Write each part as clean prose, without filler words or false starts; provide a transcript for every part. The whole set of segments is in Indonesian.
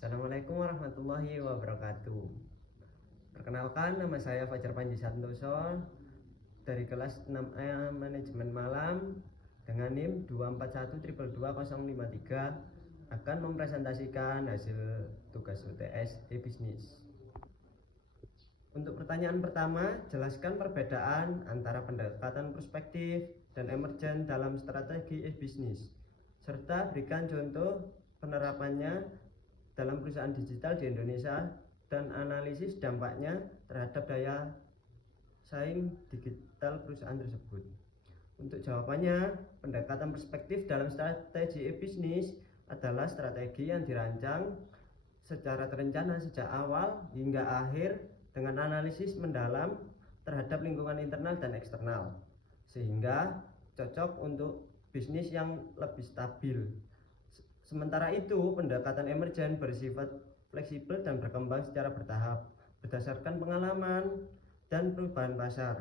Assalamualaikum warahmatullahi wabarakatuh. Perkenalkan, nama saya Fajar Panji Santoso dari kelas 6A Manajemen Malam dengan NIM 241222053 akan mempresentasikan hasil tugas UTS e-bisnis. Untuk pertanyaan pertama, jelaskan perbedaan antara pendekatan prospektif dan emergen dalam strategi e-bisnis, serta berikan contoh penerapannya dalam perusahaan digital di Indonesia dan analisis dampaknya terhadap daya saing digital perusahaan tersebut. Untuk jawabannya, pendekatan perspektif dalam strategi e-bisnis adalah strategi yang dirancang secara terencana sejak awal hingga akhir dengan analisis mendalam terhadap lingkungan internal dan eksternal, sehingga cocok untuk bisnis yang lebih stabil. Sementara itu, pendekatan emergen bersifat fleksibel dan berkembang secara bertahap berdasarkan pengalaman dan perubahan pasar,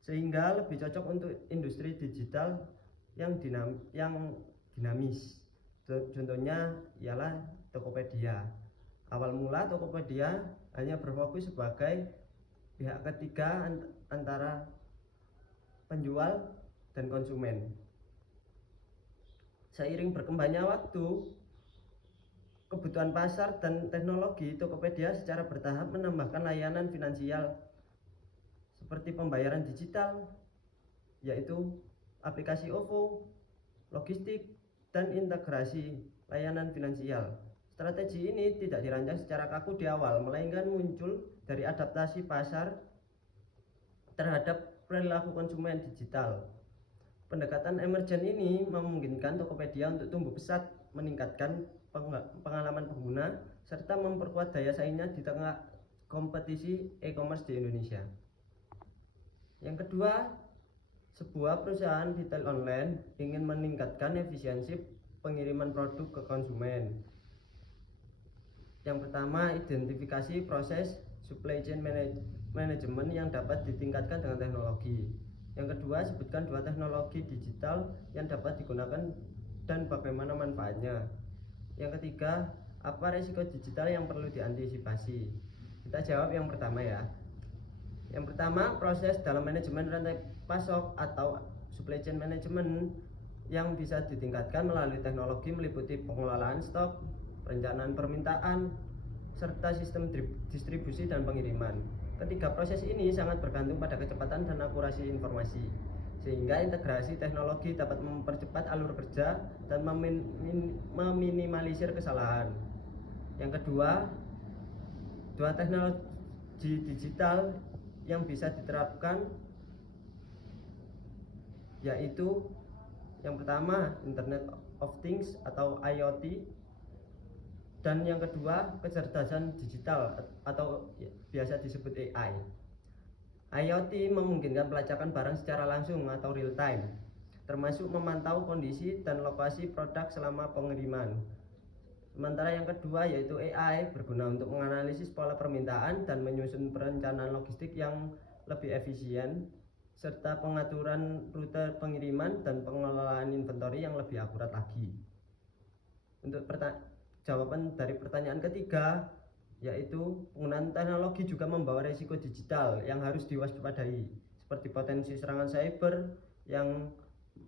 sehingga lebih cocok untuk industri digital yang dinamis. Contohnya ialah Tokopedia. Awal mula Tokopedia hanya berfokus sebagai pihak ketiga antara penjual dan konsumen. Seiring berkembangnya waktu, kebutuhan pasar dan teknologi, Tokopedia secara bertahap menambahkan layanan finansial seperti pembayaran digital, yaitu aplikasi OVO, logistik, dan integrasi layanan finansial. Strategi ini tidak dirancang secara kaku di awal, melainkan muncul dari adaptasi pasar terhadap perilaku konsumen digital. Pendekatan emergen ini memungkinkan Tokopedia untuk tumbuh pesat, meningkatkan pengalaman pengguna, serta memperkuat daya saingnya di tengah kompetisi e-commerce di Indonesia. Yang kedua, sebuah perusahaan retail online ingin meningkatkan efisiensi pengiriman produk ke konsumen. Yang pertama, identifikasi proses supply chain management yang dapat ditingkatkan dengan teknologi. Yang kedua, sebutkan dua teknologi digital yang dapat digunakan dan bagaimana manfaatnya. Yang ketiga, apa risiko digital yang perlu diantisipasi? Kita jawab yang pertama ya. Yang pertama, proses dalam manajemen rantai pasok atau supply chain management yang bisa ditingkatkan melalui teknologi meliputi pengelolaan stok, perencanaan permintaan, serta sistem distribusi dan pengiriman. Ketiga proses ini sangat bergantung pada kecepatan dan akurasi informasi, sehingga integrasi teknologi dapat mempercepat alur kerja dan meminimalisir kesalahan. Yang kedua, dua teknologi digital yang bisa diterapkan yaitu yang pertama Internet of Things atau IoT, dan yang kedua kecerdasan digital atau biasa disebut AI. IoT memungkinkan pelacakan barang secara langsung atau real time, termasuk memantau kondisi dan lokasi produk selama pengiriman. Sementara yang kedua yaitu AI berguna untuk menganalisis pola permintaan dan menyusun perencanaan logistik yang lebih efisien, serta pengaturan rute pengiriman dan pengelolaan inventory yang lebih akurat lagi. Untuk jawaban dari pertanyaan ketiga, yaitu penggunaan teknologi juga membawa risiko digital yang harus diwaspadai, seperti potensi serangan cyber yang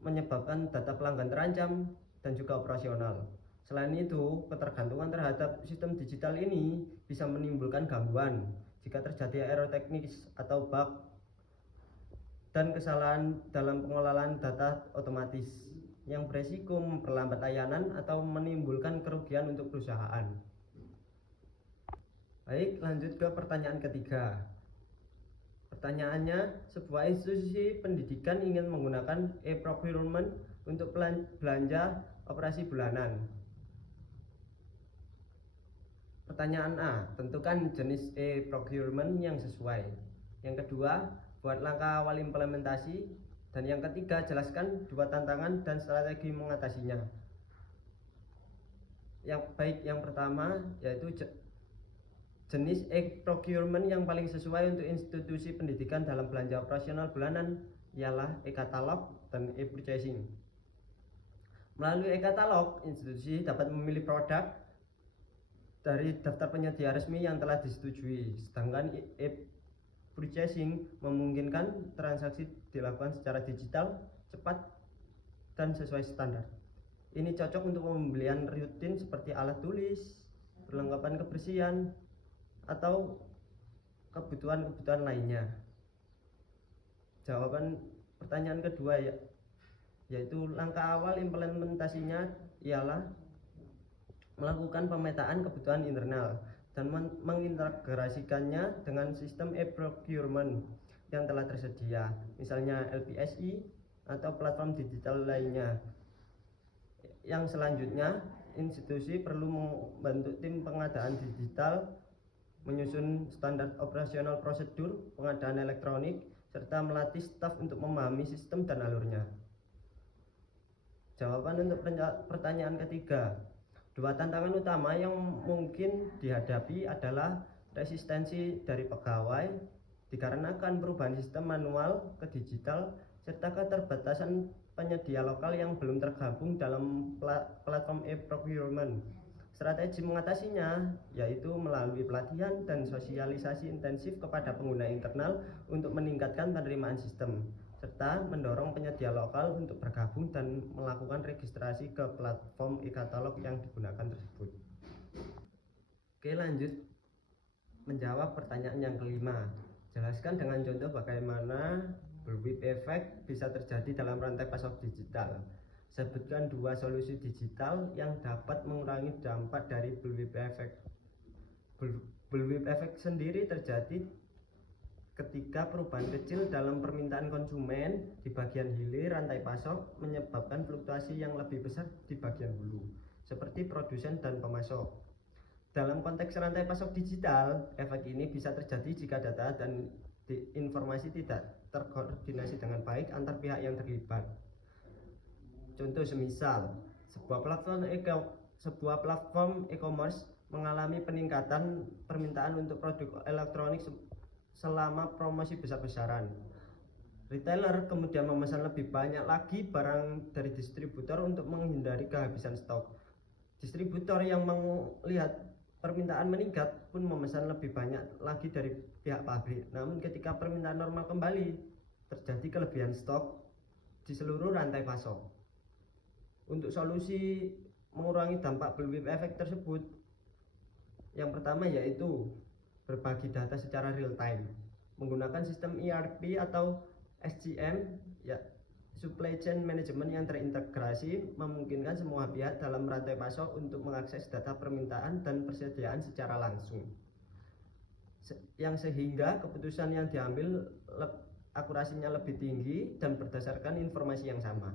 menyebabkan data pelanggan terancam dan juga operasional. Selain itu, ketergantungan terhadap sistem digital ini bisa menimbulkan gangguan jika terjadi error teknis atau bug dan kesalahan dalam pengelolaan data otomatis yang beresiko memperlambat layanan atau menimbulkan kerugian untuk perusahaan. Baik, lanjut ke pertanyaan ketiga. Pertanyaannya, sebuah institusi pendidikan ingin menggunakan e-procurement untuk belanja operasi bulanan. Pertanyaan A, tentukan jenis e-procurement yang sesuai. Yang kedua, buat langkah awal implementasi. Dan yang ketiga, jelaskan dua tantangan dan strategi mengatasinya. Yang pertama yaitu jenis e-procurement yang paling sesuai untuk institusi pendidikan dalam belanja operasional bulanan ialah e-katalog dan e-purchasing. Melalui e-katalog, institusi dapat memilih produk dari daftar penyedia resmi yang telah disetujui, sedangkan e-purchasing memungkinkan transaksi dilakukan secara digital, cepat, dan sesuai standar. Ini cocok untuk pembelian rutin seperti alat tulis, perlengkapan kebersihan, atau kebutuhan-kebutuhan lainnya. Jawaban pertanyaan kedua yaitu langkah awal implementasinya ialah melakukan pemetaan kebutuhan internal dan mengintegrasikannya dengan sistem e-procurement yang telah tersedia, misalnya LPSI atau platform digital lainnya. Yang selanjutnya, institusi perlu membentuk tim pengadaan digital, menyusun standar operasional prosedur pengadaan elektronik, serta melatih staf untuk memahami sistem dan alurnya. Jawaban untuk pertanyaan ketiga, dua tantangan utama yang mungkin dihadapi adalah resistensi dari pegawai dikarenakan perubahan sistem manual ke digital, serta keterbatasan penyedia lokal yang belum tergabung dalam platform e-procurement. Strategi mengatasinya yaitu melalui pelatihan dan sosialisasi intensif kepada pengguna internal untuk meningkatkan penerimaan sistem, serta mendorong penyedia lokal untuk bergabung dan melakukan registrasi ke platform e-katalog yang digunakan tersebut. Oke, lanjut menjawab pertanyaan yang kelima. Jelaskan dengan contoh bagaimana bullwhip effect bisa terjadi dalam rantai pasok digital. Sebutkan dua solusi digital yang dapat mengurangi dampak dari bullwhip effect. Bullwhip effect sendiri terjadi ketika perubahan kecil dalam permintaan konsumen di bagian hilir rantai pasok menyebabkan fluktuasi yang lebih besar di bagian hulu, seperti produsen dan pemasok. Dalam konteks rantai pasok digital, efek ini bisa terjadi jika data dan informasi tidak terkoordinasi dengan baik antar pihak yang terlibat. Contoh semisal, sebuah platform e-commerce mengalami peningkatan permintaan untuk produk elektronik selama promosi besar-besaran. Retailer kemudian memesan lebih banyak lagi barang dari distributor untuk menghindari kehabisan stok. Distributor yang melihat permintaan meningkat pun memesan lebih banyak lagi dari pihak pabrik. Namun ketika permintaan normal kembali, terjadi kelebihan stok di seluruh rantai pasok. Untuk solusi mengurangi dampak bullwhip effect tersebut, yang pertama yaitu berbagi data secara real time menggunakan sistem ERP atau SCM, supply chain management yang terintegrasi, memungkinkan semua pihak dalam rantai pasok untuk mengakses data permintaan dan persediaan secara langsung, yang sehingga keputusan yang diambil akurasinya lebih tinggi dan berdasarkan informasi yang sama.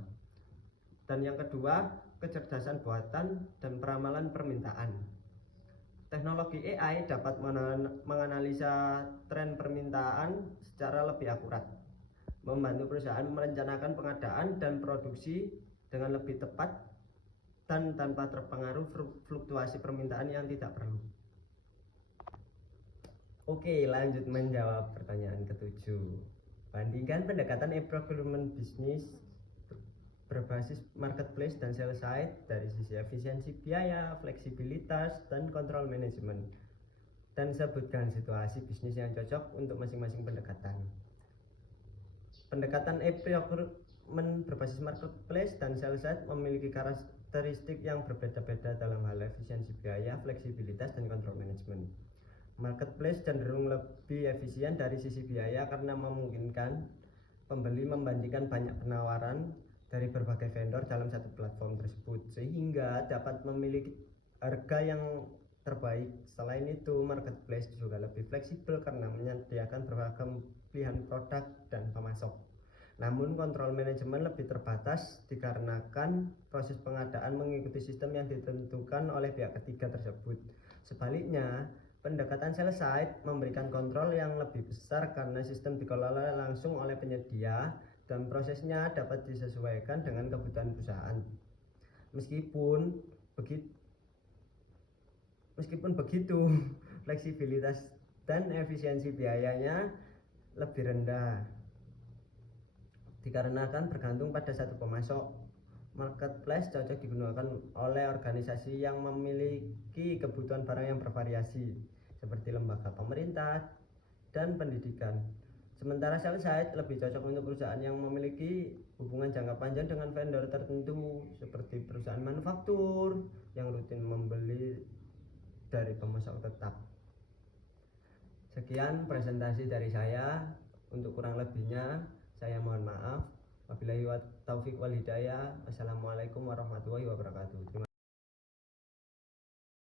Dan yang kedua, kecerdasan buatan dan peramalan permintaan. Teknologi AI dapat menganalisa tren permintaan secara lebih akurat, membantu perusahaan merencanakan pengadaan dan produksi dengan lebih tepat dan tanpa terpengaruh fluktuasi permintaan yang tidak perlu. Oke, lanjut menjawab pertanyaan ketujuh. Bandingkan pendekatan e-procurement bisnis berbasis marketplace dan sell side dari sisi efisiensi biaya, fleksibilitas, dan kontrol manajemen, dan sebutkan situasi bisnis yang cocok untuk masing-masing pendekatan. Pendekatan e-procurement berbasis marketplace dan sell side memiliki karakteristik yang berbeda-beda dalam hal efisiensi biaya, fleksibilitas, dan kontrol manajemen. Marketplace cenderung lebih efisien dari sisi biaya karena memungkinkan pembeli membandingkan banyak penawaran dari berbagai vendor dalam satu platform tersebut, sehingga dapat memiliki harga yang terbaik. Selain itu, marketplace juga lebih fleksibel karena menyediakan beragam pilihan produk dan pemasok. Namun kontrol manajemen lebih terbatas dikarenakan proses pengadaan mengikuti sistem yang ditentukan oleh pihak ketiga tersebut. Sebaliknya, pendekatan sell side memberikan kontrol yang lebih besar karena sistem dikelola langsung oleh penyedia dan prosesnya dapat disesuaikan dengan kebutuhan perusahaan. Meskipun begitu, fleksibilitas dan efisiensi biayanya lebih rendah dikarenakan bergantung pada satu pemasok. marketplace cocok digunakan oleh organisasi yang memiliki kebutuhan barang yang bervariasi seperti lembaga pemerintah dan pendidikan. Sementara sell side lebih cocok untuk perusahaan yang memiliki hubungan jangka panjang dengan vendor tertentu seperti perusahaan manufaktur yang rutin membeli dari pemasok tetap. Sekian presentasi dari saya. Untuk kurang lebihnya saya mohon maaf. Wabillahi taufiq wal hidayah. Wassalamualaikum warahmatullahi wabarakatuh.